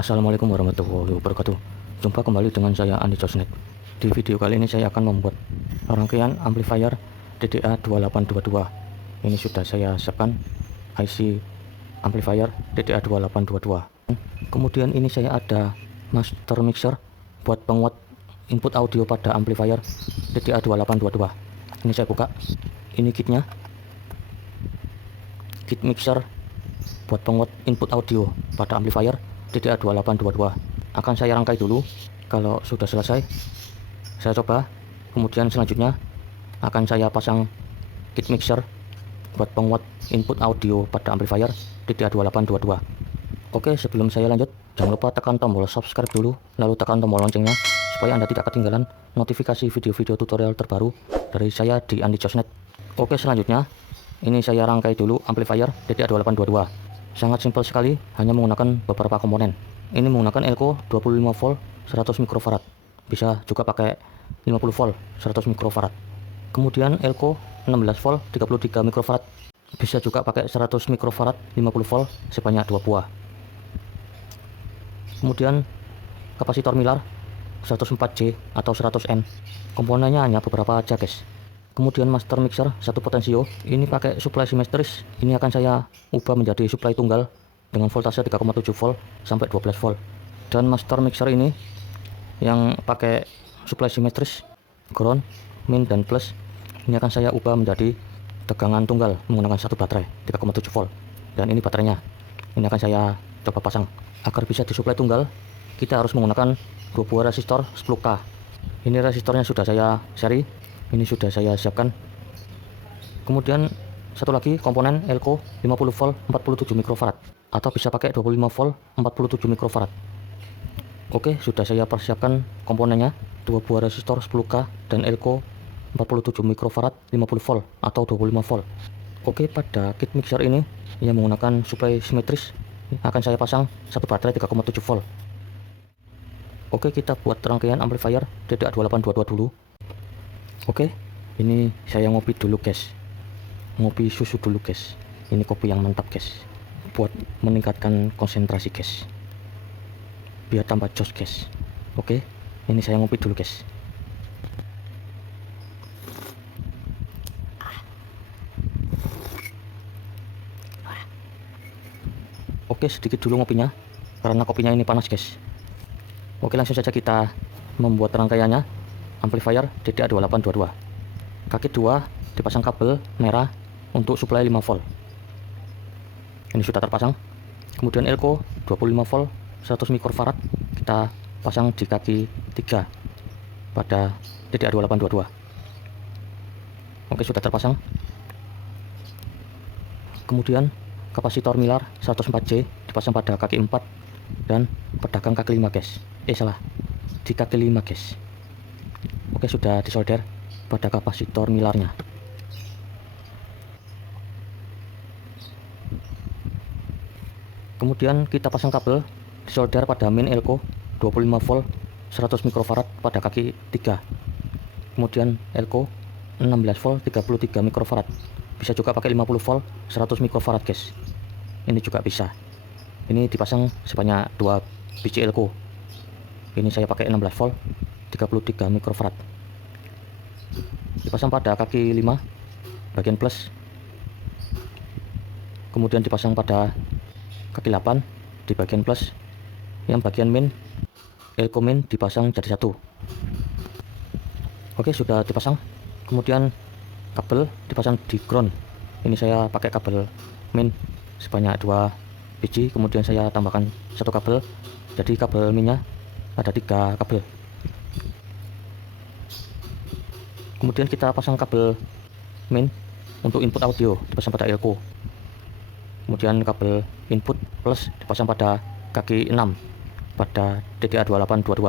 Assalamualaikum warahmatullahi wabarakatuh. Jumpa kembali dengan saya Andi Josnet. Di video kali ini saya akan membuat rangkaian amplifier DDA2822. Ini sudah saya siapkan IC amplifier DDA2822. Kemudian ini saya ada master mixer buat penguat input audio pada amplifier DDA2822. Ini saya buka. Ini kitnya. Kit mixer buat penguat input audio pada amplifier DDA2822. Akan saya rangkai dulu. Kalau sudah selesai saya coba. Kemudian selanjutnya akan saya pasang kit mixer buat penguat input audio pada amplifier DDA2822. Oke, sebelum saya lanjut, jangan lupa tekan tombol subscribe dulu, lalu tekan tombol loncengnya supaya Anda tidak ketinggalan notifikasi video-video tutorial terbaru dari saya di Andi Josnet. Oke, selanjutnya ini saya rangkai dulu amplifier DDA2822. Sangat simpel sekali, hanya menggunakan beberapa komponen. Ini menggunakan Elco 25 volt 100 mikrofarad. Bisa juga pakai 50 volt 100 mikrofarad. Kemudian Elco 16 volt 33 mikrofarad. Bisa juga pakai 100 mikrofarad 50 volt sebanyak 2 buah. Kemudian kapasitor Mylar 104J atau 100N. Komponennya hanya beberapa aja, guys. Kemudian master mixer 1 potensio, ini pakai supply simetris. Ini akan saya ubah menjadi supply tunggal dengan voltase 3,7 volt sampai 12 volt. Dan master mixer ini yang pakai supply simetris, ground, min dan plus, ini akan saya ubah menjadi tegangan tunggal menggunakan satu baterai 3,7 volt. Dan ini baterainya. Ini akan saya coba pasang. Agar bisa disuplai tunggal, kita harus menggunakan 2 buah resistor 10K. Ini resistornya sudah saya seri. Ini sudah saya siapkan. Kemudian satu lagi komponen Elco 50 volt 47 mikrofarad atau bisa pakai 25 volt 47 mikrofarad. Oke, sudah saya persiapkan komponennya, 2 buah resistor 10K dan Elco 47 mikrofarad 50 volt atau 25 volt. Oke, pada kit mixer ini yang menggunakan supply simetris akan saya pasang satu baterai 3,7 volt. Oke, kita buat rangkaian amplifier DDA2822 dulu. Oke, ini saya ngopi dulu, guys. Ngopi susu dulu, guys. Ini kopi yang mantap, guys. Buat meningkatkan konsentrasi, guys. Biar tambah jos, guys. Oke, ini saya ngopi dulu, guys. Oke, sedikit dulu ngopinya karena kopinya ini panas, guys. Oke, langsung saja kita membuat rangkaiannya. Amplifier DDA2822. Kaki 2 dipasang kabel merah untuk suplai 5 volt. Ini sudah terpasang. Kemudian Elco 25 volt 100 mikrofarad kita pasang di kaki 3 pada DDA2822. Oke, sudah terpasang. Kemudian kapasitor Mylar 104J dipasang pada kaki 4 dan pedagang kaki 5, guys. Salah, di kaki 5, guys. Oke, sudah disolder pada kapasitor Mylarnya. Kemudian kita pasang kabel disolder pada min Elco 25 volt 100 mikrofarad pada kaki 3. Kemudian Elco 16 volt 33 mikrofarad. Bisa juga pakai 50 volt 100 mikrofarad, guys. Ini juga bisa. Ini dipasang sebanyak 2 biji Elco. Ini saya pakai 16 volt 33 mikrofarad. Dipasang pada kaki 5 bagian plus. Kemudian dipasang pada kaki 8 di bagian plus. Yang bagian min Elco min dipasang jadi satu. Oke, sudah dipasang. Kemudian kabel dipasang di ground. Ini saya pakai kabel min sebanyak 2 biji. Kemudian saya tambahkan satu kabel. Jadi kabel minnya ada 3 kabel. Kemudian kita pasang kabel min untuk input audio dipasang pada Elco. Kemudian kabel input plus dipasang pada kaki 6 pada DDA2822.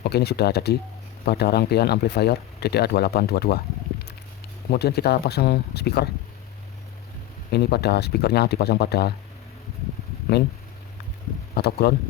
Oke, ini sudah jadi pada rangkaian amplifier DDA2822. Kemudian kita pasang speaker. Ini pada speakernya dipasang pada min atau ground.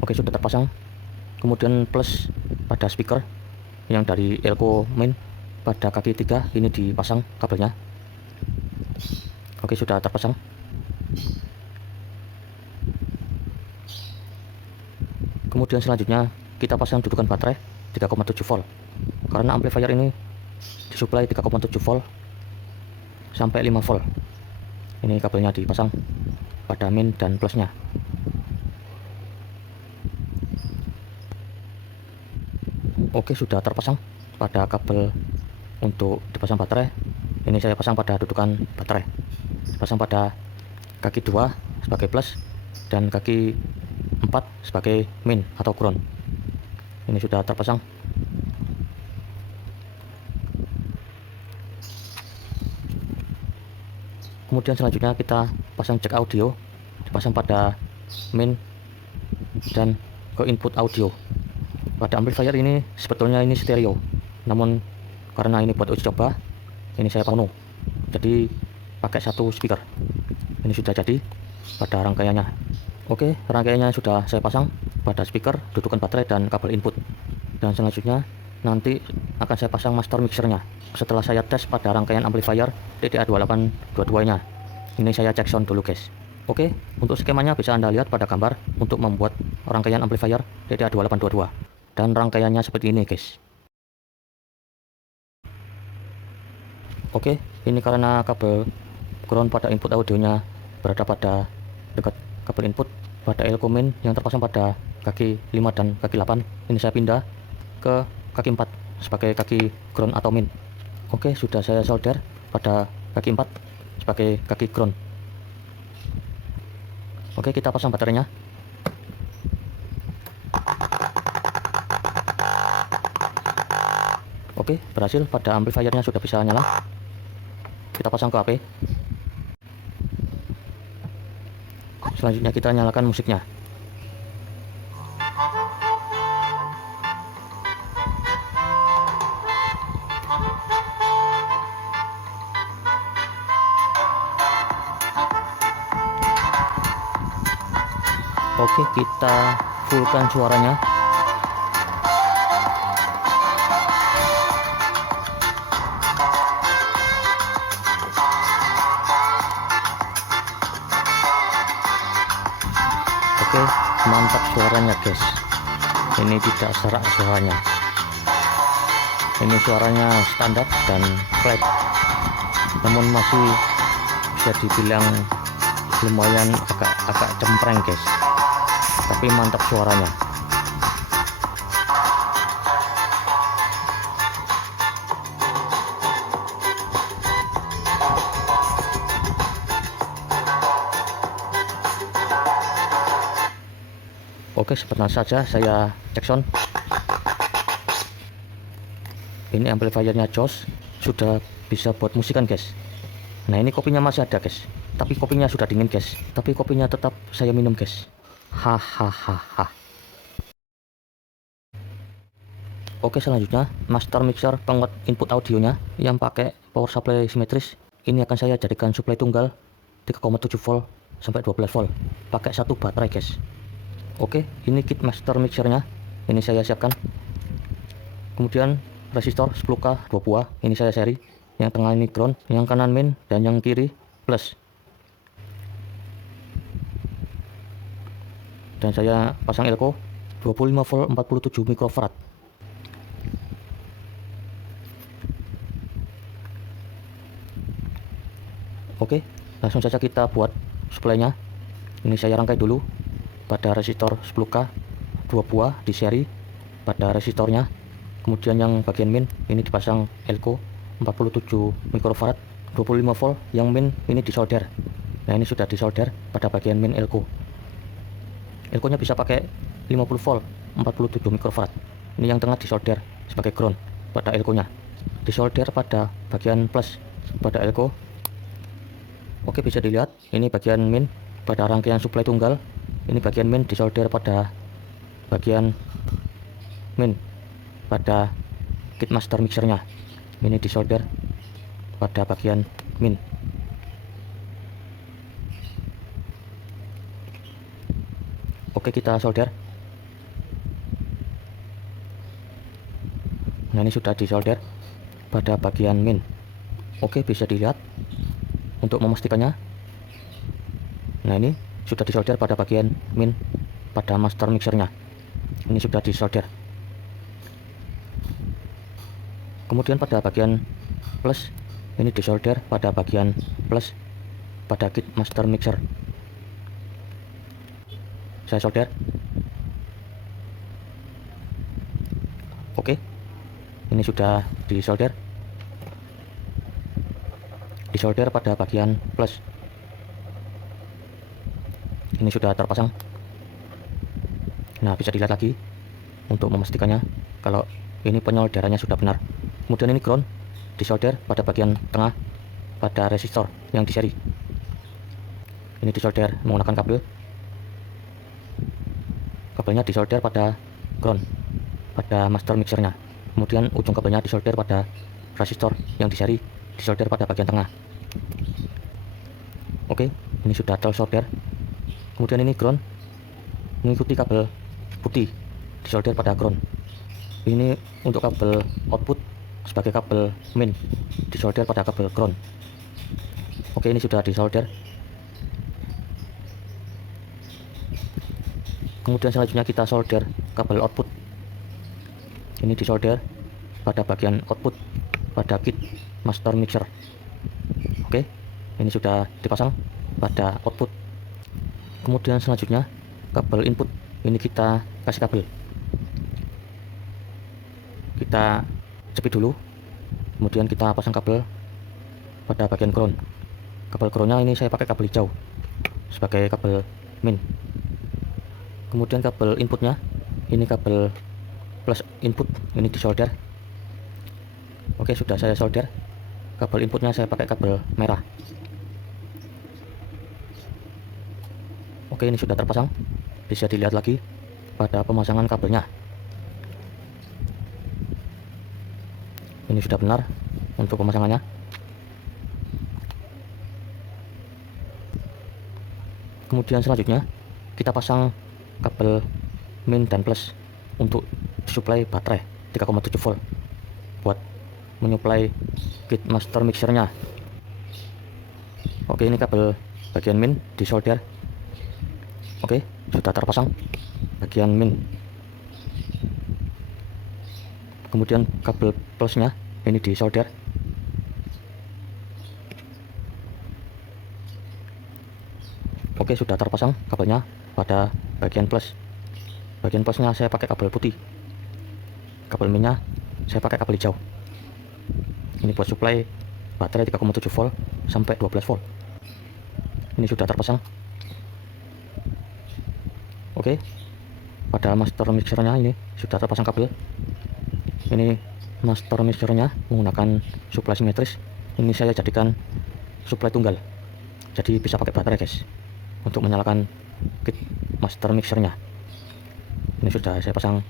Oke, sudah terpasang. Kemudian plus pada speaker yang dari Elco min pada kaki 3 ini dipasang kabelnya. Oke, sudah terpasang. Kemudian selanjutnya kita pasang dudukan baterai 3,7 volt, karena amplifier ini disuplai 3,7 volt sampai 5 volt. Ini kabelnya dipasang pada min dan plusnya. Oke, sudah terpasang pada kabel untuk dipasang baterai. Ini saya pasang pada dudukan baterai, dipasang pada kaki 2 sebagai plus dan kaki 4 sebagai min atau ground. Ini sudah terpasang. Kemudian selanjutnya kita pasang jack audio, dipasang pada min dan ke input audio. Pada amplifier ini sebetulnya ini stereo, namun karena ini buat uji coba, ini saya mono, jadi pakai satu speaker. Ini sudah jadi pada rangkaiannya. Oke, rangkaiannya sudah saya pasang pada speaker, dudukan baterai dan kabel input. Dan selanjutnya nanti akan saya pasang master mixernya setelah saya tes pada rangkaian amplifier DDA2822 nya. Ini saya cek sound dulu guys. Oke, untuk skemanya bisa Anda lihat pada gambar untuk membuat rangkaian amplifier DDA2822, dan rangkaiannya seperti ini guys. Oke, ini karena kabel ground pada input audionya berada pada dekat kabel input pada elko min yang terpasang pada kaki 5 dan kaki 8. Ini saya pindah ke kaki 4 sebagai kaki ground atau min. Oke, sudah saya solder pada kaki 4 sebagai kaki ground. Oke, kita pasang baterainya. Oke, berhasil. Pada amplifiernya sudah bisa nyala. Kita pasang ke HP. Selanjutnya kita nyalakan musiknya. Oke, kita fullkan suaranya. Oke, mantap suaranya guys. Ini tidak serak suaranya. Ini suaranya standar dan flat, namun masih bisa dibilang lumayan agak cempreng guys, tapi mantap suaranya. Oke, sebentar saja saya cek sound. Ini amplifiernya jos, sudah bisa buat musikan guys. Nah, ini kopinya masih ada guys, tapi kopinya sudah dingin guys, tapi kopinya tetap saya minum guys. Hahaha. Oke, selanjutnya master mixer penguat input audionya yang pakai power supply simetris. Ini akan saya jadikan supply tunggal 3,7 volt sampai 12 volt pakai satu baterai guys. Oke, ini kit master mixernya. Ini saya siapkan. Kemudian resistor 10K 2 buah. Ini saya seri. Yang tengah ini ground, yang kanan min, dan yang kiri plus. Dan saya pasang elko 25 volt 47 mikrofarad. Oke, langsung saja kita buat supply-nya. Ini saya rangkai dulu pada resistor 10K 2 buah di seri pada resistornya. Kemudian yang bagian min ini dipasang elko 47 mikrofarad 25 volt. Yang min ini disolder. Nah, ini sudah disolder pada bagian min elko. Elkonya bisa pakai 50 volt 47 mikrofarad. Ini yang tengah disolder sebagai ground pada elkonya. Disolder pada bagian plus pada elko. Oke, bisa dilihat ini bagian min pada rangkaian supply tunggal. Ini bagian min disolder pada bagian min pada kit master mixernya. Ini disolder pada bagian min. Oke, kita solder. Nah, ini sudah disolder pada bagian min. Oke, bisa dilihat. Untuk memastikannya, Nah, ini sudah disolder pada bagian min pada master mixernya. Ini sudah disolder. Kemudian pada bagian plus ini disolder pada bagian plus pada kit master mixer. Saya solder. Oke, ini sudah disolder pada bagian plus. Ini sudah terpasang. Nah, bisa dilihat lagi untuk memastikannya kalau ini penyolderannya sudah benar. Kemudian ini ground disolder pada bagian tengah pada resistor yang di seri. Ini disolder menggunakan kabel. Kabelnya disolder pada ground pada master mixernya. Kemudian ujung kabelnya disolder pada resistor yang di seri, disolder pada bagian tengah. Oke, ini sudah tersolder. Kemudian ini ground mengikuti kabel putih, disolder pada ground. Ini untuk kabel output sebagai kabel main, disolder pada kabel ground. Oke, ini sudah disolder. Kemudian selanjutnya kita solder kabel output. Ini disolder pada bagian output pada kit master mixer. Oke, ini sudah dipasang pada output. Kemudian selanjutnya kabel input. Ini kita kasih kabel. Kita jepit dulu. Kemudian kita pasang kabel pada bagian ground. Kabel groundnya ini saya pakai kabel hijau sebagai kabel main. Kemudian kabel inputnya ini kabel plus input, ini disolder. Oke, sudah saya solder. Kabel inputnya saya pakai kabel merah. Oke, ini sudah terpasang. Bisa dilihat lagi pada pemasangan kabelnya. Ini sudah benar untuk pemasangannya. Kemudian selanjutnya kita pasang kabel min dan plus untuk suplai baterai 3,7 volt buat menyuplai kit master mixernya. Oke, ini kabel bagian min disolder. Oke, sudah terpasang bagian min. Kemudian kabel plusnya ini disolder. Oke, sudah terpasang kabelnya pada bagian plus. Bagian plusnya saya pakai kabel putih. Kabel minnya saya pakai kabel hijau. Ini buat suplai baterai 3,7 volt sampai 12 volt. Ini sudah terpasang. Oke, pada master mixernya ini sudah terpasang kabel. Ini master mixernya menggunakan suplai simetris. Ini saya jadikan suplai tunggal, jadi bisa pakai baterai guys untuk menyalakan kit master mixernya. Ini sudah saya pasang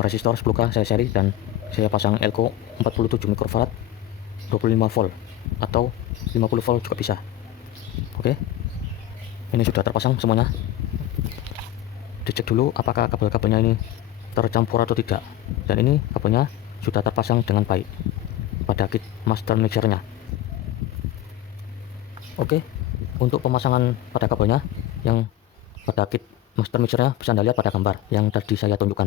resistor 10K saya seri, dan saya pasang elko 47 mikrofarad 25 volt atau 50 volt juga bisa. Oke, ini sudah terpasang semuanya. Dicek dulu apakah kabel-kabelnya ini tercampur atau tidak, dan ini kabelnya sudah terpasang dengan baik pada kit master mixernya. Oke, untuk pemasangan pada kabelnya yang pada kit master mixernya bisa Anda lihat pada gambar yang tadi saya tunjukkan.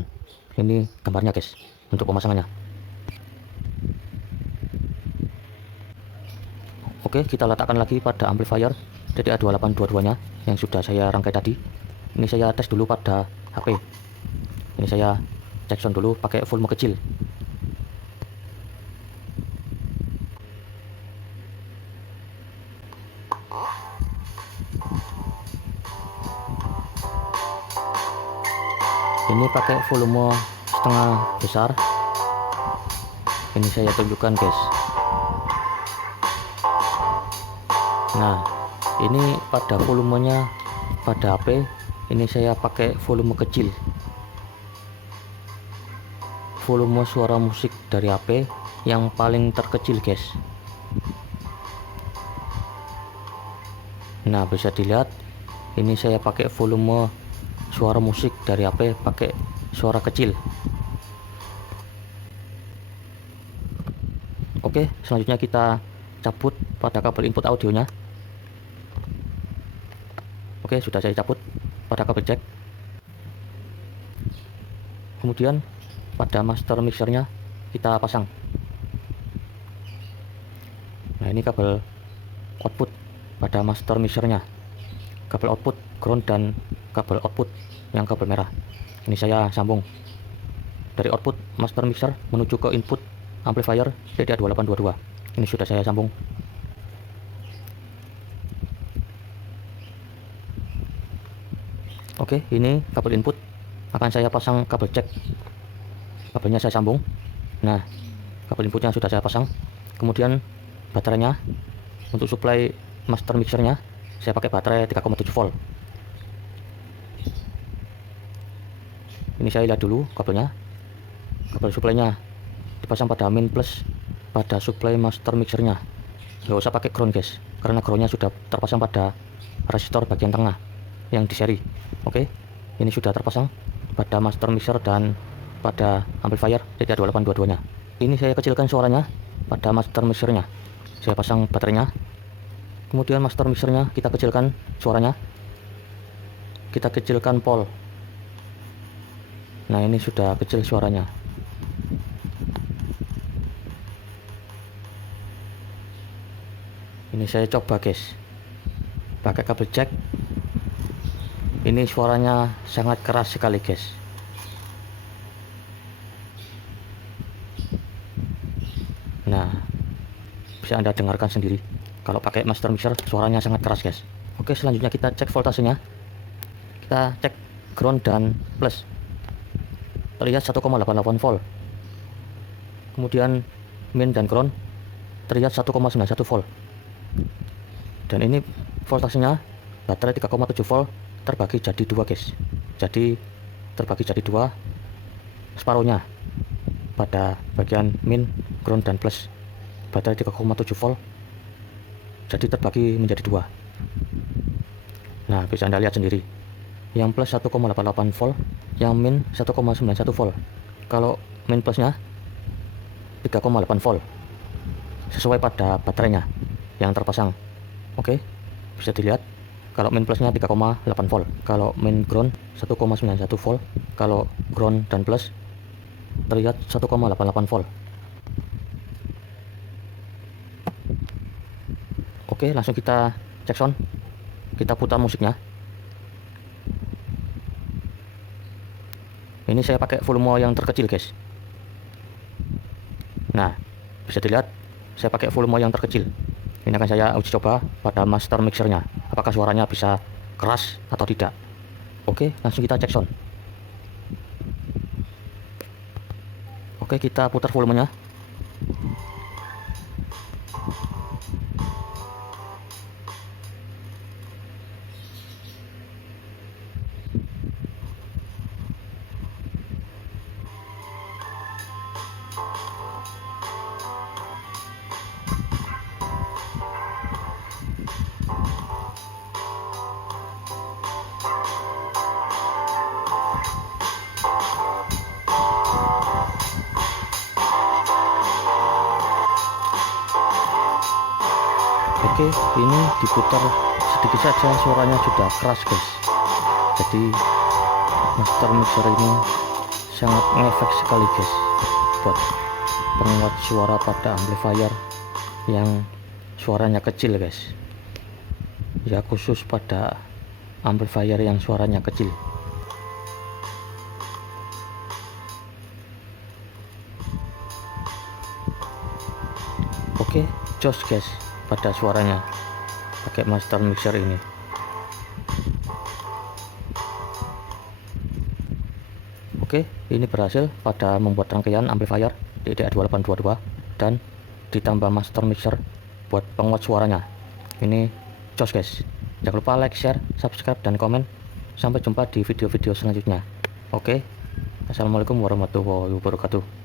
Ini gambarnya guys untuk pemasangannya. Oke, kita letakkan lagi pada amplifier DDA2822 nya yang sudah saya rangkai tadi. Ini saya tes dulu pada HP. Ini saya cek sound dulu pakai volume kecil. Ini pakai volume setengah besar. Ini saya tunjukkan guys. Nah, ini pada volumenya pada HP ini saya pakai volume kecil. Volume suara musik dari HP yang paling terkecil guys. Nah, bisa dilihat ini saya pakai volume suara musik dari HP pakai suara kecil. Oke, selanjutnya kita cabut pada kabel input audionya. Oke, sudah saya cabut pada kabel jack. Kemudian pada master mixernya kita pasang. Nah, ini kabel output pada master mixernya, kabel output ground dan kabel output yang kabel merah. Ini saya sambung dari output master mixer menuju ke input amplifier DDA2822. Ini sudah saya sambung. Oke, ini kabel input akan saya pasang kabel jack. Kabelnya saya sambung. Nah, kabel inputnya sudah saya pasang. Kemudian baterainya untuk supply master mixernya saya pakai baterai 3,7 volt. Ini saya lihat dulu kabelnya. Kabel supply-nya dipasang pada min plus pada supply master mixernya. Nggak usah pakai ground guys, karena groundnya sudah terpasang pada resistor bagian tengah yang di seri. Oke, ini sudah terpasang pada master mixer dan pada amplifier DDA2822 nya. Ini saya kecilkan suaranya pada master mixernya. Saya pasang baterainya. Kemudian master mixernya kita kecilkan suaranya. Kita kecilkan pol. Nah, ini sudah kecil suaranya. Ini saya coba guys, pakai kabel jack. Ini suaranya sangat keras sekali guys. Nah, bisa Anda dengarkan sendiri. Kalau pakai master mixer suaranya sangat keras guys. Oke, selanjutnya kita cek voltasenya. Kita cek ground dan plus. Terlihat 1,88 volt. Kemudian min dan ground terlihat 1,91 volt. Dan ini voltasenya baterai 3,7 volt terbagi jadi dua guys. Jadi terbagi jadi dua, separuhnya pada bagian min, ground dan plus. Baterai 3,7 volt jadi terbagi menjadi dua. Nah, bisa Anda lihat sendiri. Yang plus 1,88 volt, yang min 1,91 volt. Kalau min plusnya 3,8 volt sesuai pada baterainya yang terpasang. Oke, bisa dilihat kalau min plusnya 3,8 volt, kalau min ground 1,91 volt, kalau ground dan plus terlihat 1,88 volt. Oke, langsung kita cek sound. Kita putar musiknya. Ini saya pakai volume yang terkecil guys. Nah, bisa dilihat saya pakai volume yang terkecil. Ini akan saya uji coba pada master mixernya, apakah suaranya bisa keras atau tidak. Oke, langsung kita cek sound. Oke, kita putar volumenya. Oke, ini diputar sedikit saja suaranya sudah keras guys. Jadi master mixer ini sangat ngefek sekali guys buat penguat suara pada amplifier yang suaranya kecil guys. Ya, khusus pada amplifier yang suaranya kecil. Oke, jos guys pada suaranya pakai master mixer ini. Oke, ini berhasil pada membuat rangkaian amplifier DDA2822 dan ditambah master mixer buat penguat suaranya. Ini jos guys. Jangan lupa like, share, subscribe, dan komen. Sampai jumpa di video-video selanjutnya. Oke, assalamualaikum warahmatullahi wabarakatuh.